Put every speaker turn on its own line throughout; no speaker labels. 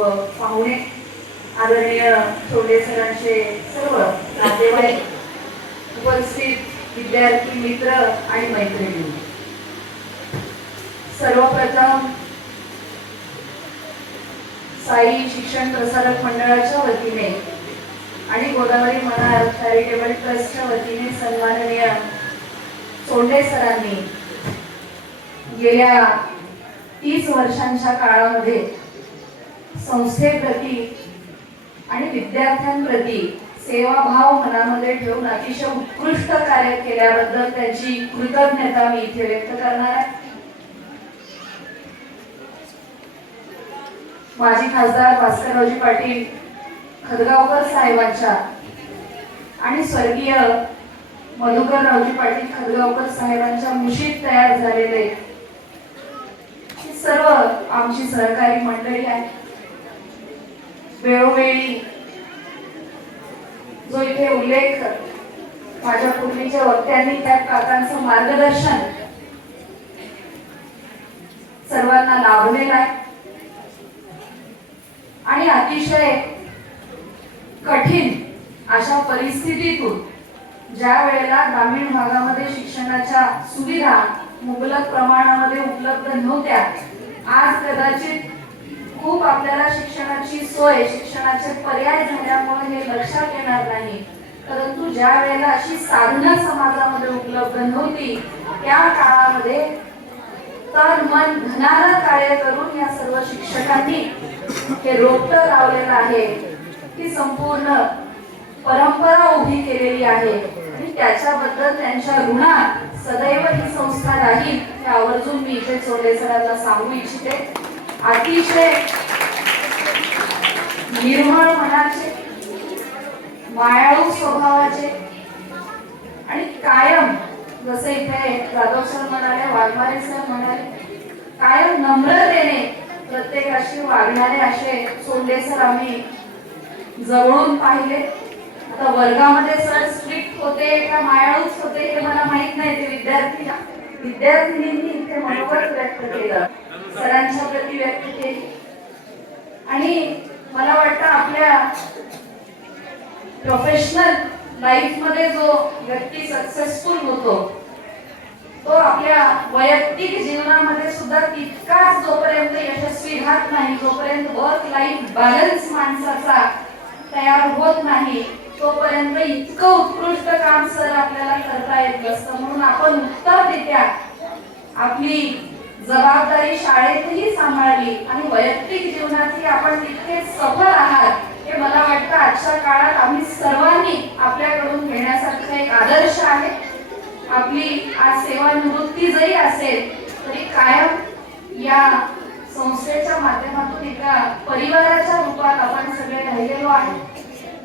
व पाहुणे आदरणीय छोटे सरांचे सर्व नातेवाईक उपस्थित विद्यार्थी मित्र आणि मैत्रिणी. सर्वप्रथम साई शिक्षण प्रसारक मंडळाच्या वतीने आणि गोदावरी मनार चॅरिटेबल ट्रस्टच्या वतीने सन्माननीय सोंडे सरांनी गेल्या तीस वर्षांच्या काळामध्ये संस्थेप्रती आणि विद्यार्थ्यांप्रती सेवाभाव मनामध्ये ठेवून अतिशय उत्कृष्ट कार्य केल्याबद्दल त्यांची कृतज्ञता मी इथे व्यक्त करणार आहे. माजी खासदार भास्कररावजी पाटील खदगावकर साहेबांच्या आणि स्वर्गीय मधुकररावजी पाटील खदगावकर साहेबांच्या मुशीत तयार झालेले सर्व आमची सहकारी मंडळी आहे वेळोवेळी जो इथे उल्लेख माझ्या पूर्वीच्या वक्त्यांनी त्या काकांचं मार्गदर्शन सर्वांना लाभलेलं आहे. आणि अतिशय कठीण अशा परिस्थितीतून ज्या वेळेला ग्रामीण भागामध्ये शिक्षणाच्या सुविधा मुबलक प्रमाणामध्ये उपलब्ध नव्हत्या आज कदाचित खूप आपल्याला शिक्षणाची सोय शिक्षणाचे पर्याय झाल्यामुळे हे लक्षात येणार नाही. परंतु ज्या वेळेला अशी साधनं समाजामध्ये उपलब्ध नव्हती त्या काळामध्ये तर मन धनानं कार्य करून या सर्व शिक्षकांनी हे रोपट लावलेलं आहे. ती संपूर्ण परंपरा उभी केलेली आहे आणि त्याच्याबद्दल त्यांच्या ऋणात सदैव ही संस्था राहील हे आवर्जून मी इथे चोले सरांना सांगू इच्छिते. अतिशय निर्मळ मनाचे मायाळू स्वभावाचे आणि कायम जसे इथे जाधव सर म्हणाले वाघमारे सर म्हणाले कायम नम्रतेने प्रत्येकाशी वागणारे असे सोंडे सर आम्ही जवळून पाहिले. आता वर्गामध्ये सर स्ट्रिक्ट होते का मायाळूच होते हे मला माहीत नाही. ते विद्यार्थी विद्यार्थिनींनी ते मनोगत व्यक्त केलं. सरांच्या प्रती व्यक्त केली. आणि मला वाटतं आपल्या प्रोफेशनल लाईफमध्ये जो व्यक्ती सक्सेसफुल होतो तो आपल्या वैयक्तिक जीवनामध्ये सुद्धा तितकाच जोपर्यंत यशस्वी राहत नाही जोपर्यंत वर्क लाईफ बॅलन्स माणसाचा तयार होत नाही तोपर्यंत इतकं उत्कृष्ट काम सर आपल्याला करता येत नसतं. म्हणून आपण उत्तर देत्या. आपली जबाबदारी शाळेतही सांभाळली आणि वैयक्तिक जीवनातही आपण तितके सफल आहात हे मला वाटतं आजच्या काळात आम्ही सर्वांनी आपल्याकडून घेण्यासारखा एक आदर्श आहे. आपली आज सेवानिवृत्ती जरी असेल तरी कायम या संस्थेच्या माध्यमातून एका परिवाराच्या रूपात आपण सगळे राहिलेलो आहे.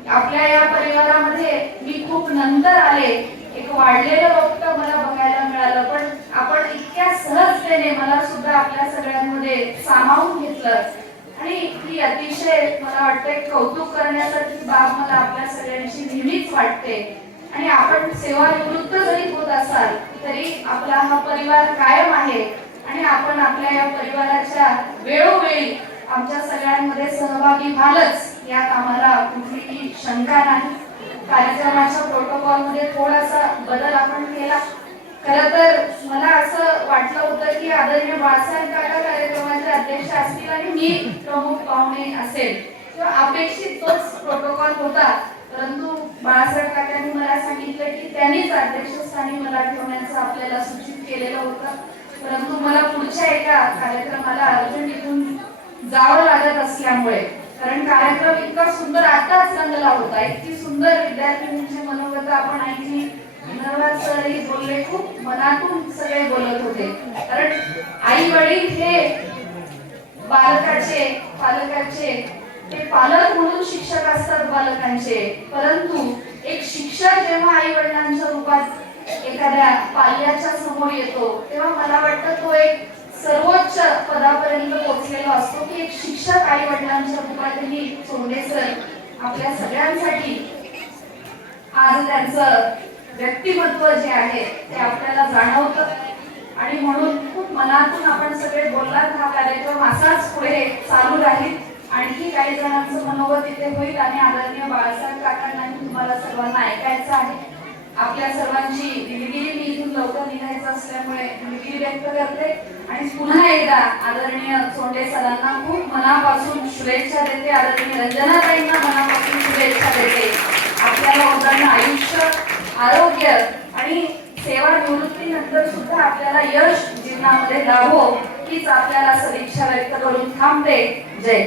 आपल्या या परिवारामध्ये मी खूप नंतर आले. एक वाढलेलं वक्त मला बघायला मिळालं पण इतक्या सहजतेने मला सुद्धा आपल्या सगळ्यांमध्ये सामावून घेतलं. आणि ही अतिशय मला वाटतं कौतुक करण्यासाठी बाब मला आपल्या सगळ्यांची नेहमीच वाटते. आणि आपण सेवानिवृत्त जरी होत असाल तरी आपला हा परिवार कायम आहे. आणि आपण आपल्या या परिवाराच्या वेळोवेळी आमच्या सगळ्यांमध्ये सहभागी व्हालच या कामाला कुठलीही शंका नाही. कार्यक्रमाच्या प्रोटोकॉलमध्ये थोडासा बदल आपण केला. खर तर मला असं वाटलं होतं की आदरणीय बाळासाहेब काका कार्यक्रमाचे अध्यक्ष असतील आणि मी प्रमुख पाहुणे असेल. किंवा अपेक्षित तोच प्रोटोकॉल होता. परंतु बाळासाहेब काकांनी मला सांगितलं की त्यांनीच अध्यक्षस्थानी मला ठेवण्याचं आपल्याला सूचित केलेलं होतं. परंतु मला पुढच्या एका कार्यक्रमाला अर्जंट इथून जावं लागत असल्यामुळे. कारण कार्यक्रम इतका सुंदर आताच रंगला होता. इतकी सुंदर विद्यार्थिनींची म्हणजे मनोगत आपण ऐकली. धन्यवाद सरही बोलले खूप मनातून सगळे बोलत होते. कारण आई वडील हे बालकाचे पालकाचे ते पालक म्हणून शिक्षक असतात बालकांचे. परंतु एक शिक्षक जेव्हा आई वडिलांच्या रूपात एखाद्या पाल्याच्या समोर येतो तेव्हा मला वाटतं तो एक सर्वोच्च पदापर्यंत पोहोचलेला असतो की एक शिक्षक आई वडिलांच्या रूपातही सोंडे सर आपल्या सगळ्यांसाठी आज त्यांचं व्यक्तिमत्व जे आहे ते आपल्याला जाणवतं. आणि म्हणून खूप मनातून आपण सगळे बोललात हा कार्यक्रम असाच पुढे चालू राहील. आणखी काही जणांचं मनोगत तिथे होईल आणि आदरणीय बाळासाहेब काकांनाही तुम्हाला सर्वांना ऐकायचं आहे. आपल्या सर्वांची दिलगिरी मी इथून लवकर निघायचं असल्यामुळे दिलगिरी व्यक्त करते. आणि पुन्हा एकदा आदरणीय सोंडे सरांना खूप मनापासून शुभेच्छा देते. आदरणीय रंजनाताईंना मनापासून शुभेच्छा देते. आपल्याला उदाहरण आयुष्य आरोग्य आणि सेवा निवृत्तीनंतर सुद्धा आपल्याला यश जीवनामध्ये लाभो हीच आपल्याला सदिच्छा व्यक्त करून थांबते. जय